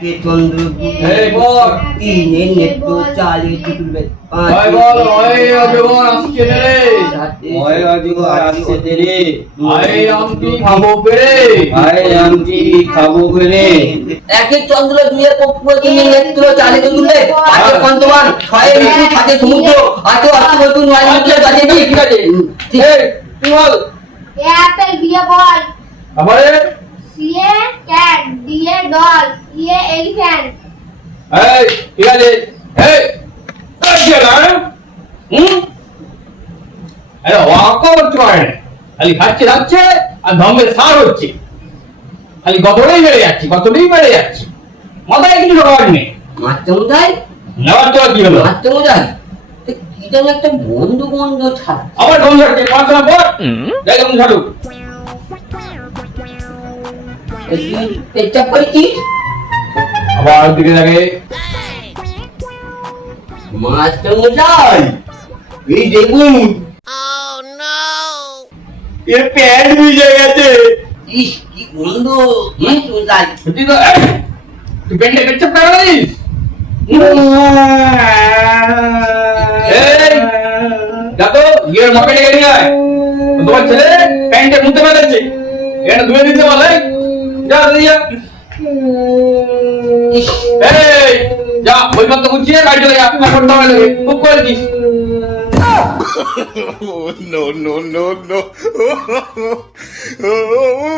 এই তিনে নেত্র চালে করে একে চন্দ্র দুয়ে পক্ষ তিনে নেত্র চালে চতুর্বে আজে পন্তমান ছয়ে ঋতু সাথে সমুদ্র। আজে অর্থ নতুন নয় মুদ্রা বাজে কি ঠিক আছে। তুই বল। এ Apple B ball. আবারে। C cat D a doll E elephant. এই ঠিক আছে। এই এই কি হ্যাঁ? হুম? আরে ওয়াক করতে পারে না। খালি খাচ্ছে যাচ্ছে আর ধম্বে সার হচ্ছে। খালি কতটাই বেড়ে যাচ্ছে কতটাই বেড়ে যাচ্ছে। মাথায় কিছু ঢোকার নেই। মারতে মজাই নেওয়ার তো কি হলো? মারতে মজাই কি যেন একটা বন্ধ বন্ধ ছাড় আবার গম ছাড়ছে পাঁচ সময় পর যাই গম ছাড়ু পেটটা করেছিস? আবার দিকে থাকে মারতে মজাই এই দেখুন। এর প্যান্ট ভিজে গেছে। ইস কি গন্ধ। মারতে মজাই তুই তো তুই পেচ্ছাপ করে দিস এই দেখো গিয়ে মকে ডেকে নিয়ে তোমার ছেলে প্যান্টে মুতে ফেলেছে। এটা ধুয়ে দিতে বলে যা দিয়া এই যা বইপত্র গুছিয়ে বাড়ি চলে যা এখন তোমার লাগে খুব করে this no, no, no, no.